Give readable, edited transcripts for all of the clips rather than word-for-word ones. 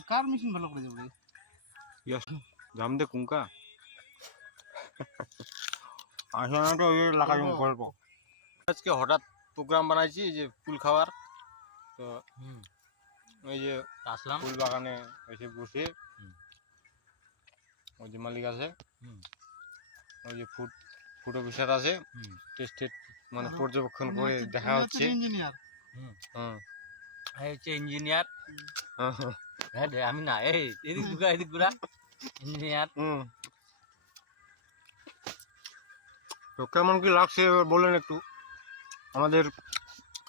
Car machine ভালো করে দেবো यस जाम दे कुंका আসলে তো ওই লাগাই গল্প আজকে হঠাৎ প্রোগ্রাম বানাইছি যে ফুল খাওয়ার তো ওই যে আসলাম ফুল বাগানে এসে বসে ওই যে মালিক আছে ওই যে ফুড অফিসার আছে টেস্টেড মানে পর্যবেক্ষণ করে দেখা হচ্ছে ইঞ্জিনিয়ার এই হচ্ছে ইঞ্জিনিয়ার হ্যাঁ আমি না এই এদিক গুড়া ইঞ্জিনিয়ার তো কেমন কি লাগছে এবার বলেন একটু আমাদের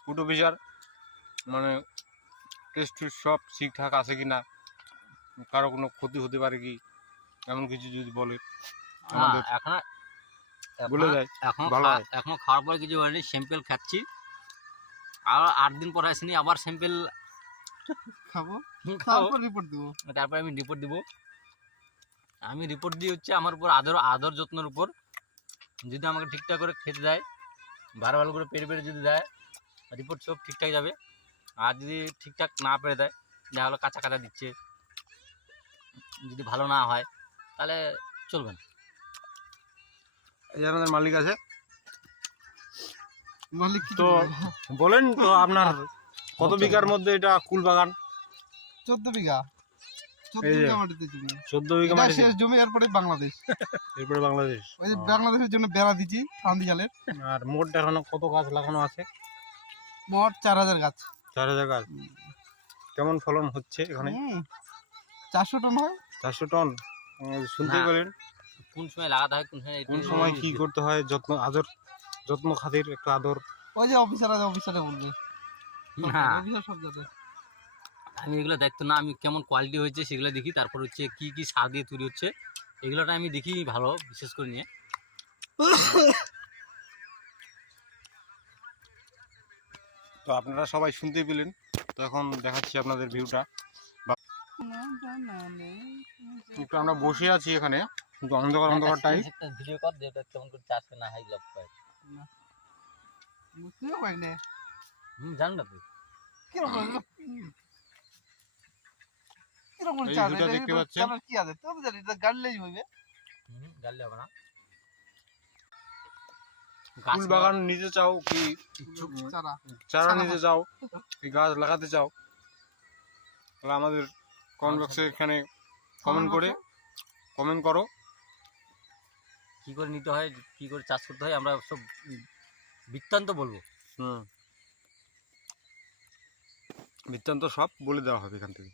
ফুড অফিসার মানে টেস্ট সব ঠিকঠাক আছে কি না কারো কোনো ক্ষতি হতে পারে কি এমন কিছু যদি বলে আমাদের এখন বলে দেয় ভালো হয়। এখনো খাওয়ার পরে কিছু বলেনি স্যাম্পল খাচ্ছি আর 8 দিন পর আসিনি আবার স্যাম্পল খাবো তারপর রিপোর্ট দেবো তারপর আমি রিপোর্ট দিব আমি রিপোর্ট দিয়ে হচ্ছে আমার উপর আদর যত্নের উপর যদি আমাকে ঠিকঠাক করে খেতে দেয় ভালো করে পেরে যদি দেয় রিপোর্ট সব ঠিকঠাক যাবে আর যদি ঠিকঠাক না পেরে দেয় দেখা হলো কাঁচা দিচ্ছে যদি ভালো না হয় তাহলে চলবে না এই যে আমাদের মালিক আছে মালিক তো বলেন তো আপনার কত বিঘার মধ্যে এটা কুল বাগান 14 বিঘা 14 বিঘা মাটিতে জমি 14 বিঘা মাটি শেষ জমি এরপরে বাংলাদেশ এরপরে বাংলাদেশ ওই যে বাংলাদেশের জন্য বেড়া দিছি ফান্দি জালের আর মোট এখনো কত গাছ লাগানো আছে মোট 4000 গাছ 4000 গাছ কেমন ফলন হচ্ছে এখানে 400 টন হয় 400 টন শুনতে পেলেন কোন সময় লাগাতে হয় কোন সময় কি করতে হয় যত্ন খাতির একটু আদর ওই যে অফিসারে বলবে অফিসার সব জানে আমি এগুলো দেখতো না আমি কেমন কোয়ালিটি হয়েছে সেগুলো দেখি তারপর হচ্ছে কি সার দিয়ে তৈরি হচ্ছে এগুলোটা আমি দেখি ভালো বিশেষ করে নিয়ে তো আপনারা সবাই শুনতে পেলেন তো এখন দেখাচ্ছি আপনাদের ভিউটা একটু আমরা বসে আছি এখানে কিন্তু অন্ধকার টাইম ভিডিও কর যেটা কেমন করে চাষ না হাই লাভ পায় বুঝতে পারি না জান না তুই কিরকম এই চাষ দুটো দেখতে পাচ্ছেন কি আছে তো জানি এটা গাড়লেই হইবে গাড়লে হবে না ফুল বাগান নিতে চাও কি চারা নিতে চাও কি গাছ লাগাতে চাও তাহলে আমাদের কমেন্ট বক্সে এখানে কমেন্ট করো কি করে নিতে হয় কি করে চাষ করতে হয় আমরা সব বৃত্তান্ত বলবো বৃত্তান্ত সব বলে দেওয়া হবে এখান থেকে